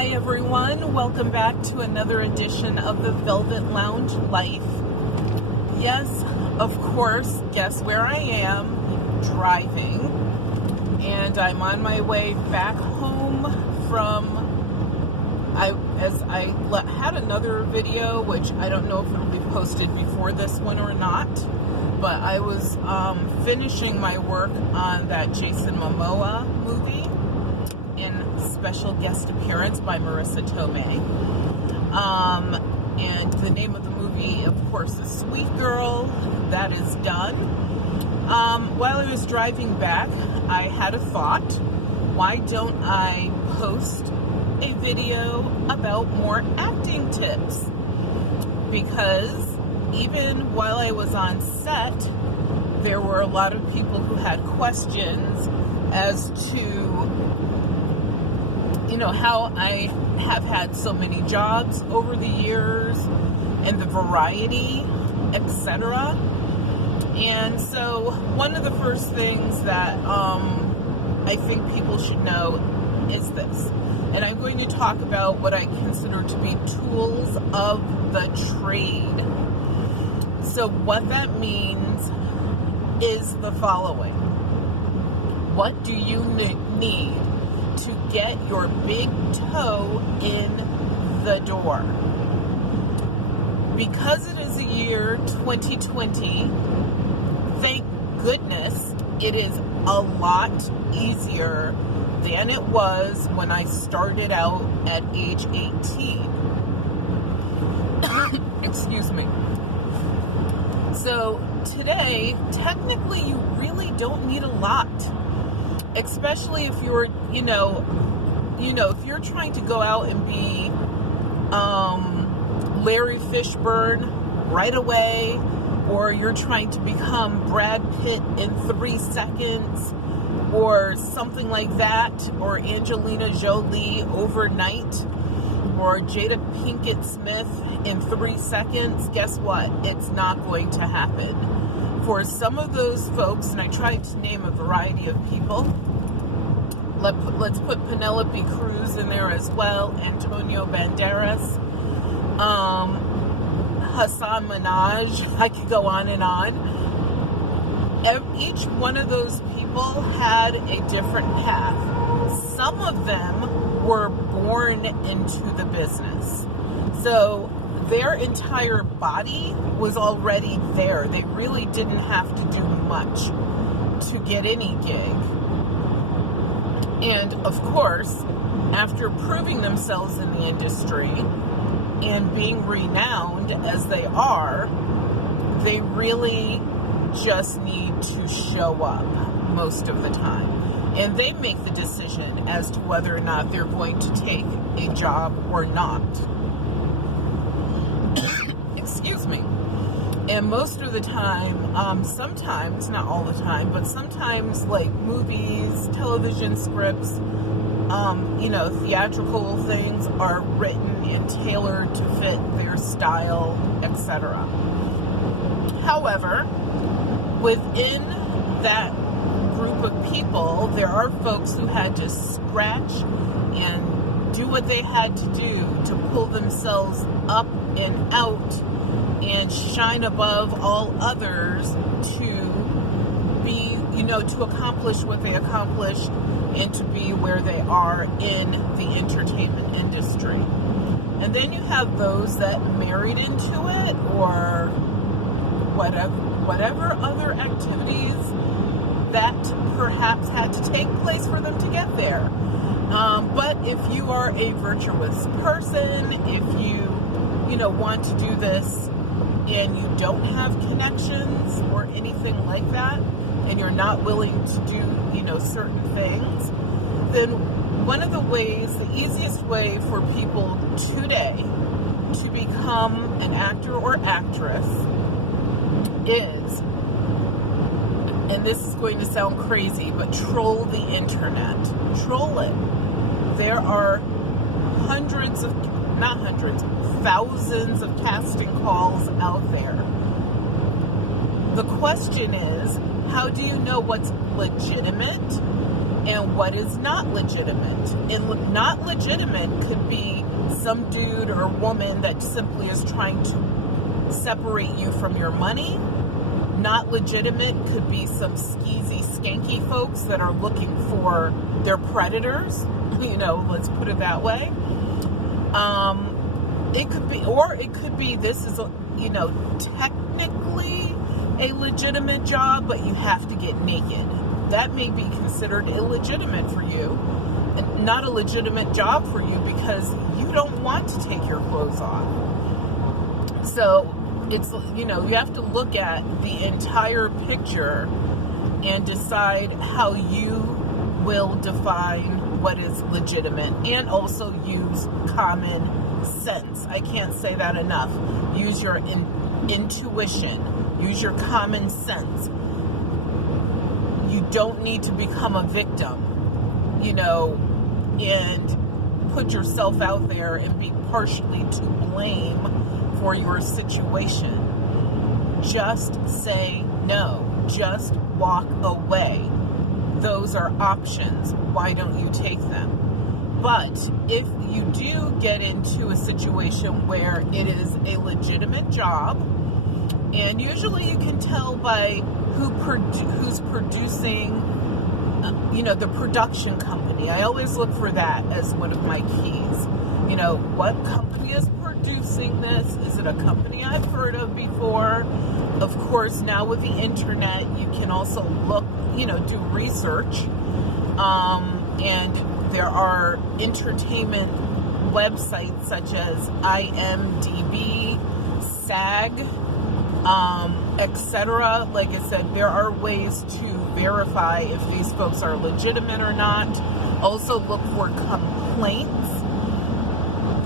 Hi everyone, welcome back to another edition of the Velvet Lounge Life. Yes, of course, guess where I am? Driving. And I'm on my way back home from, I had another video, which I don't know if it'll be posted before this one or not, but I was finishing my work on that Jason Momoa movie, in special guest appearance by Marissa Tomei. And the name of the movie, of course, is Sweet Girl. That is done. While I was driving back, I had a thought. Why don't I post a video about more acting tips? Because even while I was on set, there were a lot of people who had questions as to how I have had so many jobs over the years and the variety, etc. And so one of the first things that I think people should know is this. And I'm going to talk about what I consider to be tools of the trade. So what that means is the following. What do you need to get your big toe in the door? Because it is the year 2020, thank goodness it is a lot easier than it was when I started out at age 18. Excuse me. So today, technically you really don't need a lot. Especially if you're, if you're trying to go out and be Larry Fishburne right away, or you're trying to become Brad Pitt in 3 seconds, or something like that, or Angelina Jolie overnight, or Jada Pinkett Smith in 3 seconds, guess what? It's not going to happen. For some of those folks, and I tried to name a variety of people, let's put Penelope Cruz in there as well, Antonio Banderas, Hassan Minaj, I could go on and on. Each one of those people had a different path. Some of them were born into the business. So their entire body was already there. They really didn't have to do much to get any gig. And of course, after proving themselves in the industry and being renowned as they are, they really just need to show up most of the time. And they make the decision as to whether or not they're going to take a job or not. Excuse me. And most of the time, sometimes, not all the time, but sometimes like movies, television scripts, theatrical things are written and tailored to fit their style, etc. However, within that group of people, there are folks who had to scratch and do what they had to do to pull themselves up and out and shine above all others to be, to accomplish what they accomplished and to be where they are in the entertainment industry. And then you have those that married into it, or whatever other activities that perhaps had to take place for them to get there. But if you are a virtuous person, if you want to do this and you don't have connections or anything like that, and you're not willing to do, certain things, then one of the ways, the easiest way for people today to become an actor or actress is, and this is going to sound crazy, but troll the internet. Troll it. There are thousands of casting calls out there. The question is, how do you know what's legitimate and what is not legitimate. And not legitimate could be some dude or woman that simply is trying to separate you from your money. Not legitimate could be some skeezy, skanky folks that are looking for their predators. Let's put it that way. It could be this is, technically a legitimate job, but you have to get naked. That may be considered illegitimate for you, and not a legitimate job for you because you don't want to take your clothes off. So it's, you have to look at the entire picture and decide how you will define what is legitimate, and also use common sense. I can't say that enough. Use your intuition. Use your common sense. You don't need to become a victim, and put yourself out there and be partially to blame for your situation. Just say no. Just walk away. Those are options. Why don't you take them? But if you do get into a situation where it is a legitimate job, and usually you can tell by who's producing, the production company. I always look for that as one of my keys. What company is producing this? Is it a company I've heard of before? Of course, now with the internet, you can also look, do research. And there are entertainment websites such as IMDb, SAG, etc. Like I said, there are ways to verify if these folks are legitimate or not. Also look for complaints.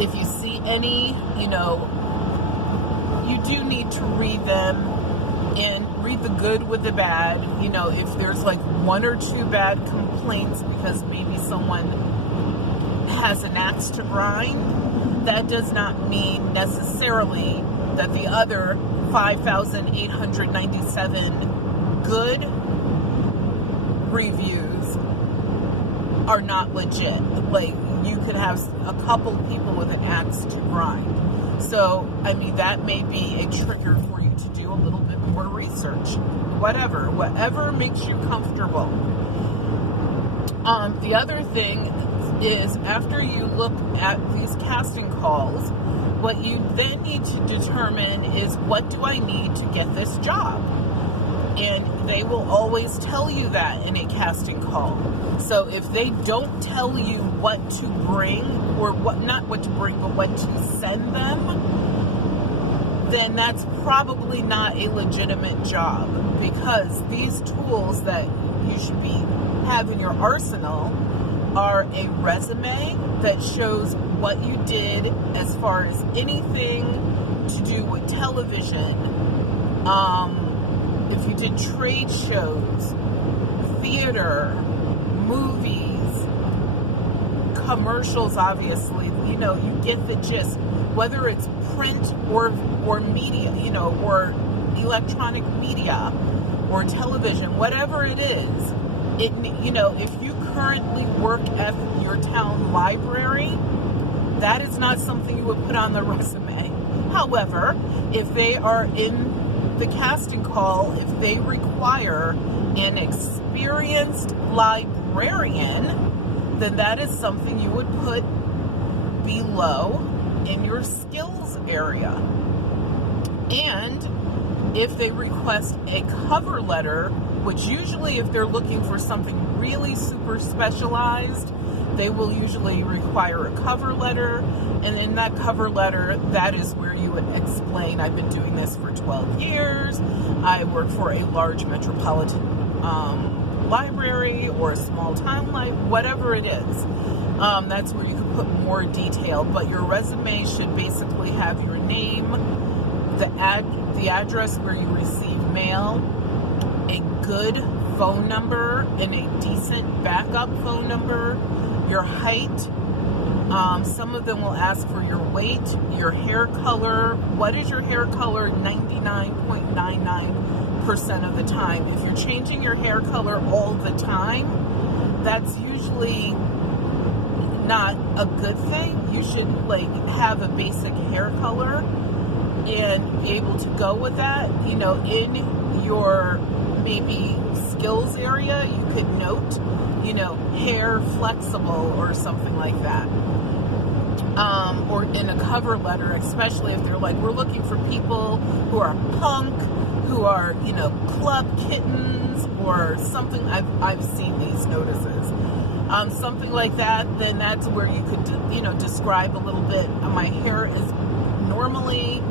If you see any, you do need to read them and read the good with the bad. If there's like one or two bad complaints because maybe someone has an axe to grind, that does not mean necessarily that the other 5,897 good reviews are not legit. Like, you could have a couple people with an axe to grind. So, that may be a trigger for you to do a little bit more research. Whatever makes you comfortable. The other thing is, after you look at these casting calls, what you then need to determine is, what do I need to get this job? And they will always tell you that in a casting call. So if they don't tell you what to bring, or not what to bring, but what to send them, then that's probably not a legitimate job, because these tools that you should have in your arsenal are a resume that shows what you did as far as anything to do with television. If you did trade shows, theater, movies, commercials, obviously, you get the gist. Whether it's print or media, or electronic media or television, whatever it is, if you currently work at your town library, that is not something you would put on the resume. However, if they are in the casting call, if they require an experienced librarian, then that is something you would put below in your skills area. And if they request a cover letter, which usually if they're looking for something really super specialized, they will usually require a cover letter. And in that cover letter, that is where you would explain, I've been doing this for 12 years. I work for a large metropolitan library or a small town library, whatever it is. That's where you can put more detail. But your resume should basically have your name, the address where you receive mail, a good phone number and a decent backup phone number, your height. Some of them will ask for your weight, your hair color. What is your hair color 99.99% of the time? If you're changing your hair color all the time, that's usually not a good thing. You should like have a basic hair color and be able to go with that. You know, in your maybe skills area, you could note, you know, hair flexible or something like that. Or in a cover letter, especially if they're like, we're looking for people who are punk, who are, you know, club kittens or something. I've seen these notices. Something like that, then that's where you could, you know, describe a little bit. My hair is normally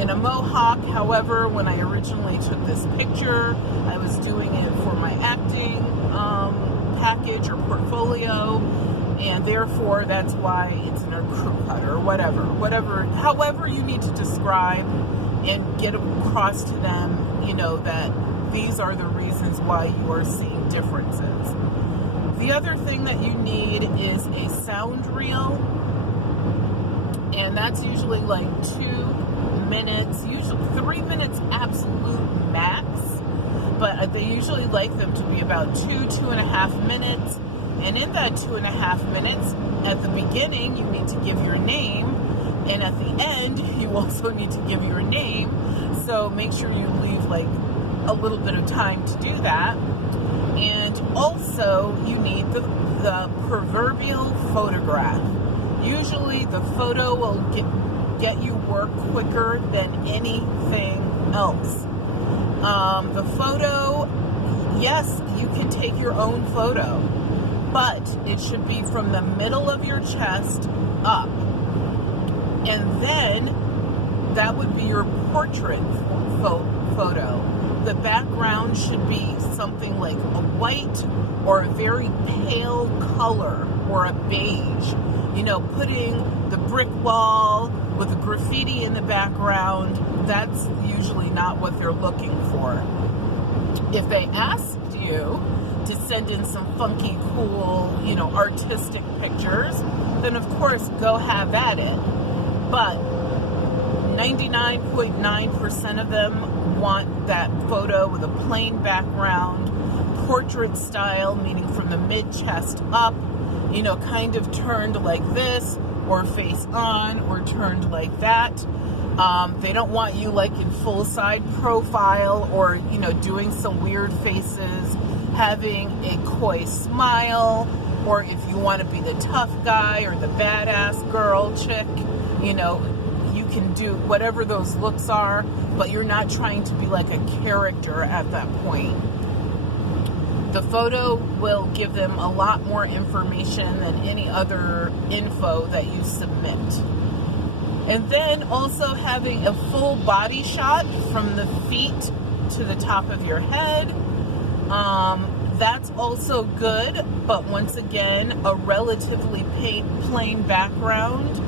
in a mohawk. However, when I originally took this picture, I was doing it for my acting package or portfolio, and therefore that's why it's in a crew cut or whatever, however you need to describe and get across to them, you know, that these are the reasons why you are seeing differences. The other thing that you need is a sound reel, and that's usually like 2 minutes, usually 3 minutes absolute max, but they usually like them to be about 2.5 minutes. And in that 2.5 minutes, at the beginning, you need to give your name, and at the end, you also need to give your name. So make sure you leave like a little bit of time to do that. And also, you need the proverbial photograph. Usually, the photo will get you work quicker than anything else. The photo, yes, you can take your own photo, but it should be from the middle of your chest up. And then that would be your portrait photo. The background should be something like a white or a very pale color or a beige. You know, putting the brick wall with the graffiti in the background, that's usually not what they're looking for. If they asked you to send in some funky, cool, you know, artistic pictures, then of course go have at it. But 99.9% of them want that photo with a plain background, portrait style, meaning from the mid-chest up, you know, kind of turned like this, or face on, or turned like that. They don't want you like in full side profile, or, you know, doing some weird faces, having a coy smile, or if you want to be the tough guy or the badass girl chick, you know, you can do whatever those looks are, but you're not trying to be like a character at that point. The photo will give them a lot more information than any other info that you submit. And then also having a full body shot from the feet to the top of your head. That's also good, but once again, a relatively plain background.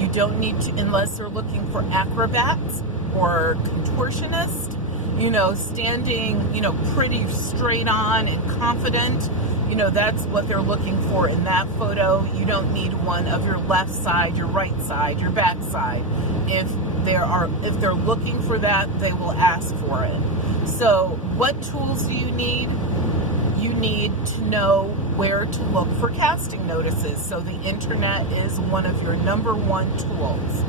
You don't need to, unless they're looking for acrobats or contortionists, you know, standing, you know, pretty straight on and confident. You know, that's what they're looking for in that photo. You don't need one of your left side, your right side, your back side. If they're looking for that, they will ask for it. So what tools do you need? You need to know where to look for casting notices. So the internet is one of your number one tools.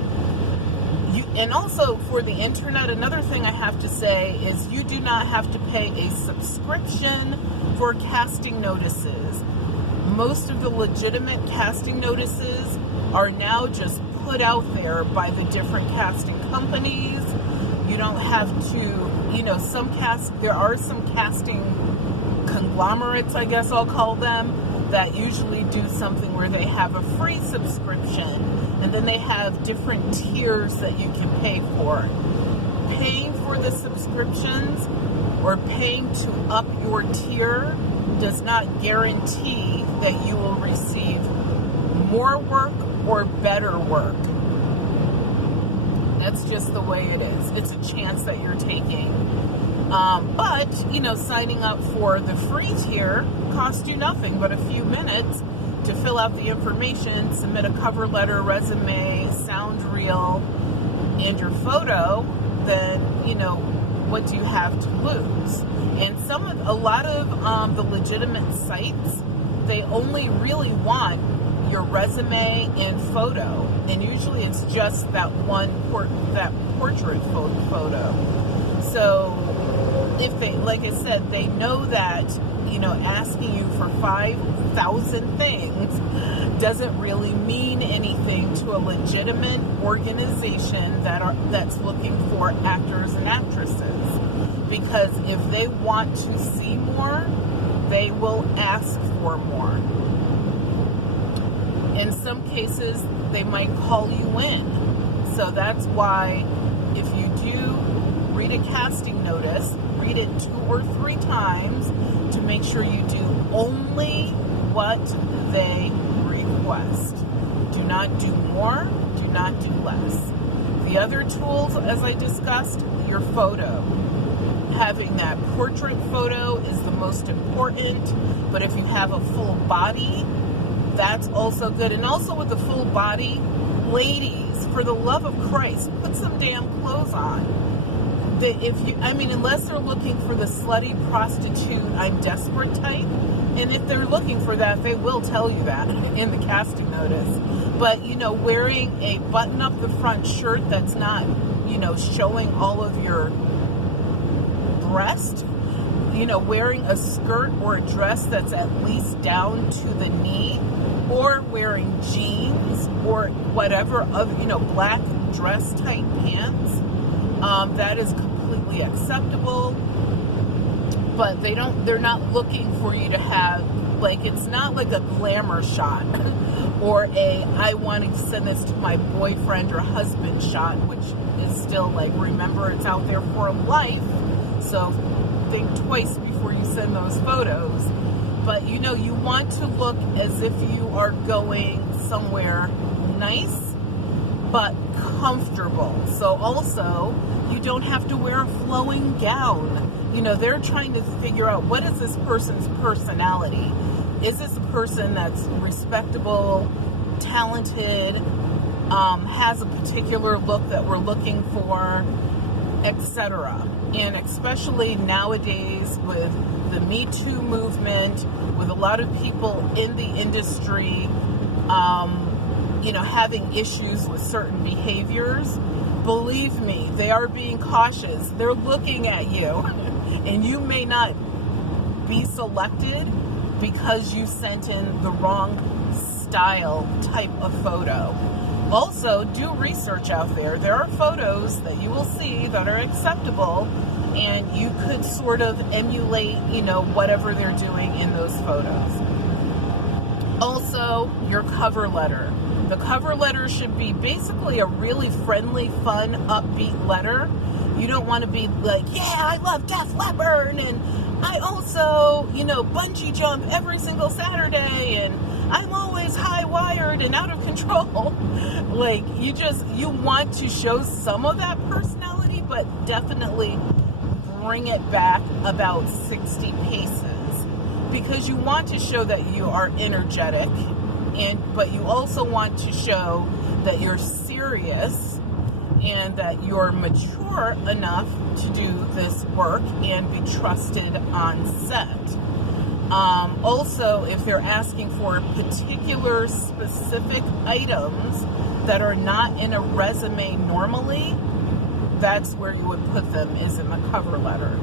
And also for the internet, another thing I have to say is you do not have to pay a subscription for casting notices. Most of the legitimate casting notices are now just put out there by the different casting companies. You don't have to, you know, there are some casting conglomerates, I guess I'll call them, that usually do something where they have a free subscription, and then they have different tiers that you can pay for. Paying for the subscriptions or paying to up your tier does not guarantee that you will receive more work or better work. That's just the way it is. It's a chance that you're taking. But, you know, signing up for the free tier costs you nothing but a few minutes to fill out the information, submit a cover letter, resume, sound reel, and your photo. Then, you know, what do you have to lose? And a lot of the legitimate sites, they only really want your resume and photo, and usually it's just that portrait photo. So if they, like I said, they know that, asking you for 5,000 things doesn't really mean anything to a legitimate organization that's looking for actors and actresses. Because if they want to see more, they will ask for more. In some cases, they might call you in. So that's why if you do read a casting notice, read it 2 or 3 times to make sure you do only what they request. Do not do more, do not do less. The other tools, as I discussed, your photo. Having that portrait photo is the most important, but if you have a full body, that's also good. And also with the full body, ladies, for the love of Christ, put some damn clothes on. Unless they're looking for the slutty prostitute, I'm desperate type, and if they're looking for that, they will tell you that in the casting notice. But, wearing a button up the front shirt that's not, showing all of your breast, wearing a skirt or a dress that's at least down to the knee, or wearing jeans or whatever black dress type pants, that is completely acceptable. But they're not looking for you to have, it's not like a glamour shot or I want to send this to my boyfriend or husband shot, which is still remember, it's out there for life. So think twice before you send those photos. But you want to look as if you are going somewhere nice but comfortable. So also, you don't have to wear a flowing gown. They're trying to figure out, what is this person's personality? Is this a person that's respectable, talented, has a particular look that we're looking for, etc. And especially nowadays with the Me Too movement, with a lot of people in the industry, having issues with certain behaviors, believe me, they are being cautious. They're looking at you, and you may not be selected because you sent in the wrong style type of photo. Also, do research out there. There are photos that you will see that are acceptable, and you could sort of emulate, whatever they're doing in those photos. Also, your cover letter. The cover letter should be basically a really friendly, fun, upbeat letter. You don't want to be like, yeah, I love Def Leppard, and I also, bungee jump every single Saturday, and I'm always high-wired and out of control. You want to show some of that personality, but definitely bring it back about 60 paces, because you want to show that you are energetic, but you also want to show that you're serious and that you're mature enough to do this work and be trusted on set. Also, if they're asking for particular specific items that are not in a resume normally, that's where you would put them, is in the cover letter.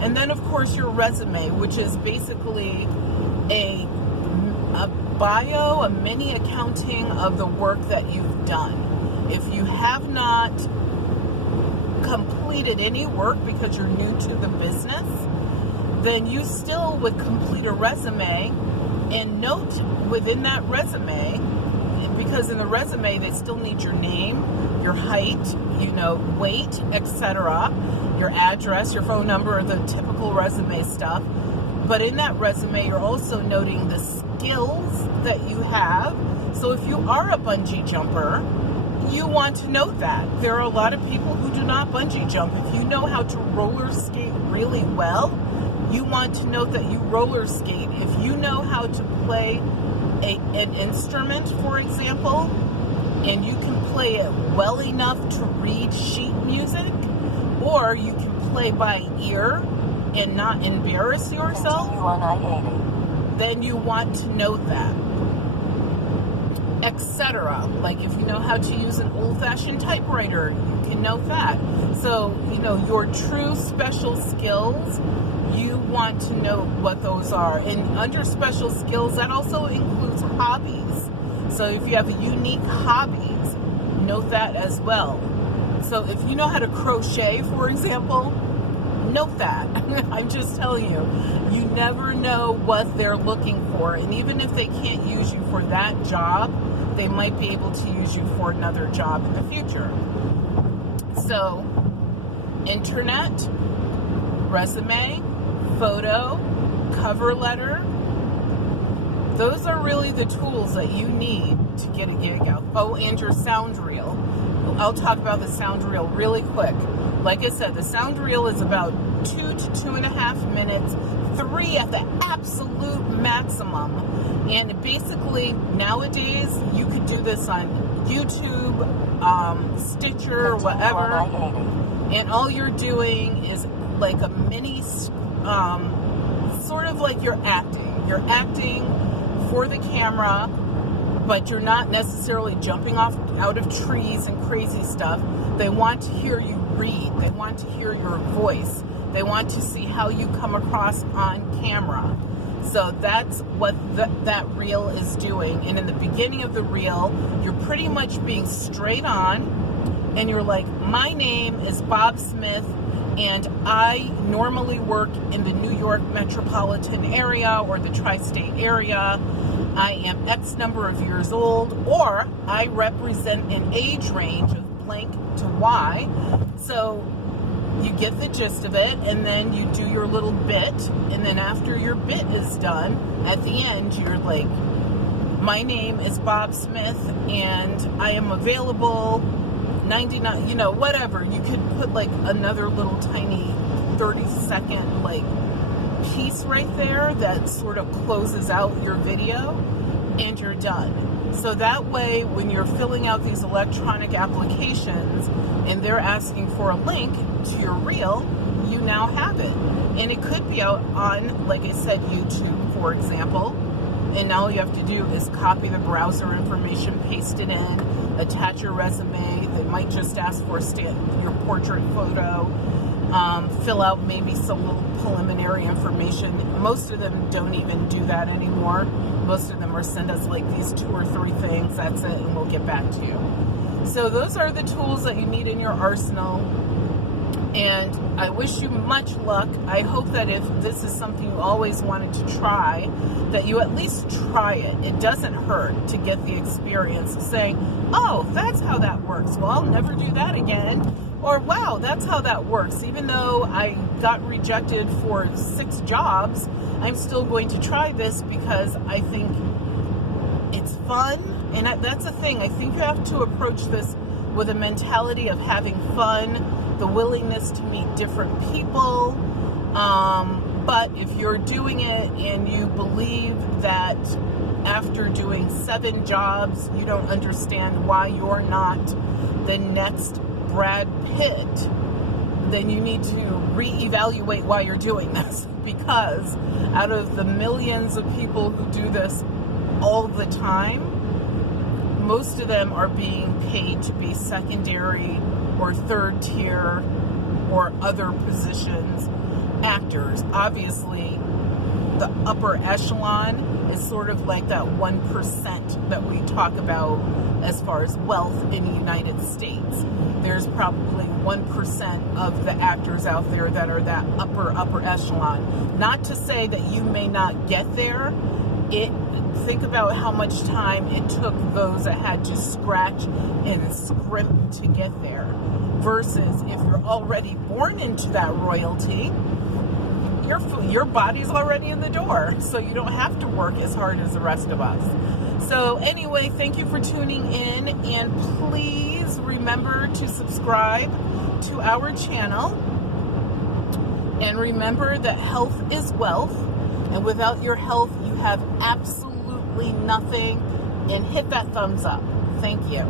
And then, of course, your resume, which is basically a bio, a mini accounting of the work that you've done. If you have not completed any work because you're new to the business, then you still would complete a resume and note within that resume, because in the resume they still need your name, your height, weight, etc., your address, your phone number, the typical resume stuff. But in that resume, you're also noting the skills that you have. So if you are a bungee jumper, you want to note that. There are a lot of people who do not bungee jump. If you know how to roller skate really well, you want to note that you roller skate. If you know how to play an instrument, for example, and you can play it well enough to read sheet music, or you can play by ear, and not embarrass yourself, Continue on I-80. then you want to note that, etc. Like if you know how to use an old-fashioned typewriter, you can note that. So, your true special skills, you want to know what those are. And under special skills, that also includes hobbies. So if you have unique hobbies, note that as well. So if you know how to crochet, for example, note that. I'm just telling you, you never know what they're looking for. And even if they can't use you for that job, they might be able to use you for another job in the future. So, internet, resume, photo, cover letter, those are really the tools that you need to get a gig out. Oh, and your sound reel. I'll talk about the sound reel really quick. Like I said, the sound reel is about 2 to 2.5 minutes, 3 at the absolute maximum. And basically, nowadays, you could do this on YouTube, Stitcher, whatever. And all you're doing is like a mini, sort of like you're acting. You're acting for the camera, but you're not necessarily jumping out of trees and crazy stuff. They want to hear you read. They want to hear your voice. They want to see how you come across on camera. So that's what that reel is doing. And in the beginning of the reel, you're pretty much being straight on, and you're like, my name is Bob Smith, and I normally work in the New York metropolitan area or the tri-state area. I am X number of years old, or I represent an age range of blank to Y. So you get the gist of it, and then you do your little bit, and then after your bit is done, at the end, you're like, my name is Bob Smith, and I am available 99, whatever. You could put like another little tiny 30-second like piece right there that sort of closes out your video, and you're done. So that way, when you're filling out these electronic applications and they're asking for a link to your reel, you now have it. And it could be out on, like I said, YouTube, for example. And all you have to do is copy the browser information, paste it in, attach your resume. They might just ask for your portrait photo, fill out maybe some little preliminary information. Most of them don't even do that anymore. Most of them are send us like these 2 or 3 things, that's it, and we'll get back to you. So those are the tools that you need in your arsenal. And I wish you much luck. I hope that if this is something you always wanted to try, that you at least try it. It doesn't hurt to get the experience of saying, oh, that's how that works. Well, I'll never do that again. Or, wow, that's how that works. Even though I got rejected for 6 jobs, I'm still going to try this because I think it's fun. And that's the thing. I think you have to approach this with a mentality of having fun, the willingness to meet different people. But if you're doing it and you believe that after doing 7 jobs, you don't understand why you're not the next Brad Pitt, then you need to reevaluate why you're doing this, because out of the millions of people who do this all the time, most of them are being paid to be secondary or 3rd tier or other positions actors. Obviously, the upper echelon is sort of like that 1% that we talk about as far as wealth in the United States. There's probably 1% of the actors out there that are that upper echelon. Not to say that you may not get there. Think about how much time it took those that had to scratch and scrimp to get there. Versus if you're already born into that royalty, your body's already in the door, so you don't have to work as hard as the rest of us. So anyway, thank you for tuning in, and please remember to subscribe to our channel. And remember that health is wealth, and without your health, you have absolutely nothing. And hit that thumbs up. Thank you.